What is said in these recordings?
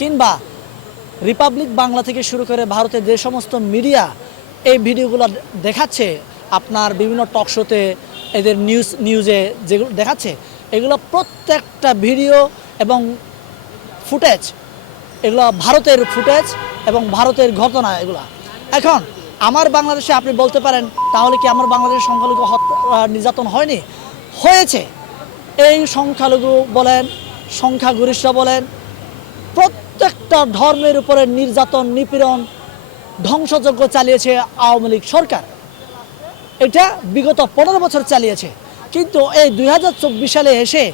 কিংবা রিপাবলিক বাংলা থেকে শুরু করে ভারতের যে সমস্ত মিডিয়া এই ভিডিওগুলো দেখাচ্ছে, আপনার বিভিন্ন টক শোতে এদের নিউজে যেগুলো দেখাচ্ছে, এগুলো প্রত্যেকটা ভিডিও এবং ফুটেজ, এগুলো ভারতের ফুটেজ এবং ভারতের ঘটনা এগুলা। এখন আমার বাংলাদেশে আপনি বলতে পারেন তাহলে কি আমার বাংলাদেশের সংখ্যালঘু নির্যাতন হয়নি? হয়েছে। এই সংখ্যালঘু বলেন, সংখ্যাগরিষ্ঠ বলেন, প্রত্যেকটা ধর্মের উপরে নির্যাতন, নিপীড়ন, ধ্বংসযজ্ঞ চালিয়েছে আওয়ামী লীগ সরকার। এটা বিগত 15 বছর চালিয়েছে। কিন্তু এই 2024 সালে এসে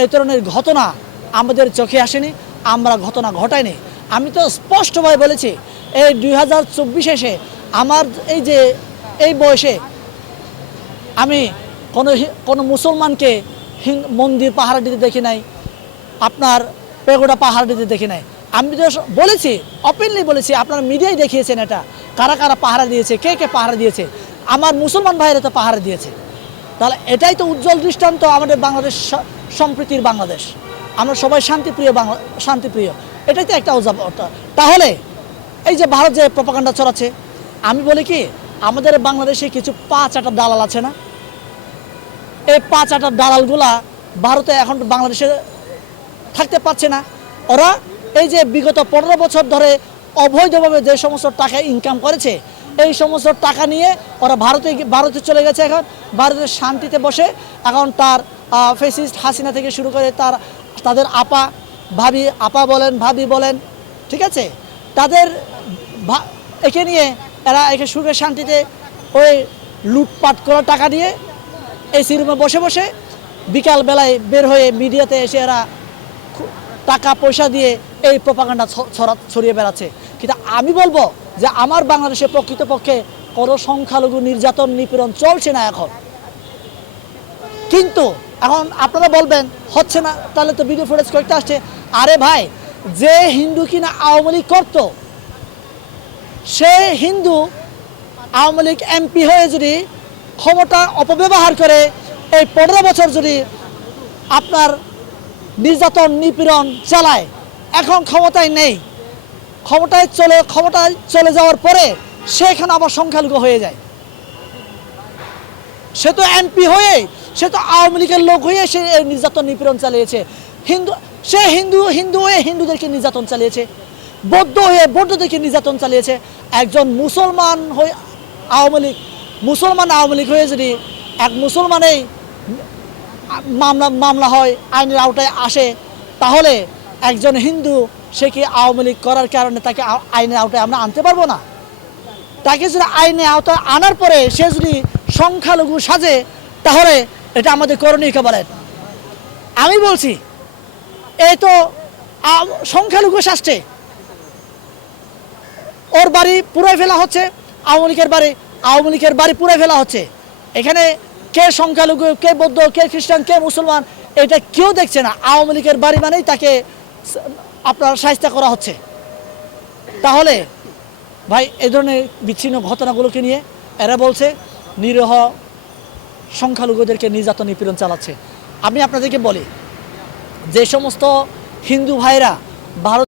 এই ধরনের ঘটনা আমাদের চোখে আসেনি, আমরা ঘটনা ঘটাইনি। আমি তো স্পষ্টভাবে বলেছি, এই 2024 এসে আমার এই বয়সে আমি কোনো মুসলমানকে মন্দির পাহারা দিতে দেখি নাই, আপনার পেগোডা পাহারা দিতে দেখি নাই। আমি তো বলেছি, ওপেনলি বলেছি, আপনারা মিডিয়ায় দেখিয়েছেন এটা, কারা কারা পাহারা দিয়েছে, কে কে পাহারা দিয়েছে। আমার মুসলমান ভাইয়েরা তো পাহারা দিয়েছে। তাহলে এটাই তো উজ্জ্বল দৃষ্টান্ত আমাদের বাংলাদেশ সম্প্রীতির বাংলাদেশ। আমরা সবাই শান্তিপ্রিয়, এটাই তো একটা তাহলে এই যে ভারত যে প্রপাগান্ডা ছড়াচ্ছে, আমি বলি কি, আমাদের বাংলাদেশে কিছু 5-8 দালাল আছে না? এই 5-8 দালালগুলা ভারতে এখন বাংলাদেশে থাকতে পারছে না। ওরা এই যে বিগত 15 বছর ধরে অবৈধভাবে যে সমস্ত টাকা ইনকাম করেছে, এই সমস্ত টাকা নিয়ে ওরা ভারতে চলে গেছে। এখন ভারতের শান্তিতে বসে এখন তার ফ্যাসিস্ট হাসিনা থেকে শুরু করে তাদের আপা বলেন, ভাবি বলেন, ঠিক আছে, তাদের একে নিয়ে এরা একে সুখে শান্তিতে ওই লুটপাট করা টাকা দিয়ে এসি রুমে বসে বসে বিকাল বেলায় বের হয়ে মিডিয়াতে এসে এরা টাকা পয়সা দিয়ে এই প্রপাগান্ডা ছড়িয়ে বেড়াচ্ছে। কিন্তু আমি বলবো যে আমার বাংলাদেশে প্রকৃতপক্ষে কোনো সংখ্যালঘু নির্যাতন, নিপীড়ন চলছে না এখন। কিন্তু এখন আপনারা বলবেন হচ্ছে না, তাহলে তো ভিডিও ফুটেজ কয়েকটা আসছে। আরে ভাই, যে হিন্দু কিনা আওয়ামী লীগ করতো, সে হিন্দু আওয়ামী লীগ এমপি হয়ে যদি ক্ষমতা অপব্যবহার করে এই 15 বছর যদি আপনার নির্যাতন, নিপীড়ন চালায়, এখন ক্ষমতায় নেই, ক্ষমতায় চলে যাওয়ার পরে সেখানে আবার সংখ্যালঘু হয়ে যায়। সে তো এমপি হয়ে, সে তো আওয়ামী লীগের লোক হয়ে সে নির্যাতন, নিপীড়ন চালিয়েছে। হিন্দু হয়ে হিন্দুদেরকে নির্যাতন চালিয়েছে, বৌদ্ধ হয়ে বৌদ্ধদেরকে নির্যাতন চালিয়েছে। একজন মুসলমান হয়ে আওয়ামী লীগ হয়ে যদি এক মুসলমানেই মামলা হয়, আইনের আওতায় আসে, তাহলে একজন হিন্দু সে কি আওয়ামী লীগ করার কারণে তাকে আইনের আওতায় আমরা আনতে পারবো না? তাকে যদি আইনের আওতায় আনার পরে সে যদি সংখ্যালঘু সাজে, তাহলে এটা আমাদের করণীয় কি বলেন? আমি বলছি, এই তো সংখ্যালঘু সাজছে, ওর বাড়ি পুরাই ফেলা হচ্ছে, আওয়ামী লীগের বাড়ি পুরাই ফেলা হচ্ছে। এখানে কে সংখ্যালঘু, কে বৌদ্ধ, কে খ্রিস্টান, কে মুসলমান, এটা কেউ দেখছে না। আওয়ামী লীগের বাড়ি মানেই তাকে আপনার শায়েস্তা করা হচ্ছে। তাহলে ভাই, এই ধরনের বিচ্ছিন্ন ঘটনাগুলোকে নিয়ে এরা বলছে নিরীহ সংখ্যালঘুদেরকে নির্যাতন, নিপীড়ন চালাচ্ছে। আমি আপনাদেরকে বলি, যে সমস্ত হিন্দু ভাইরা ভারত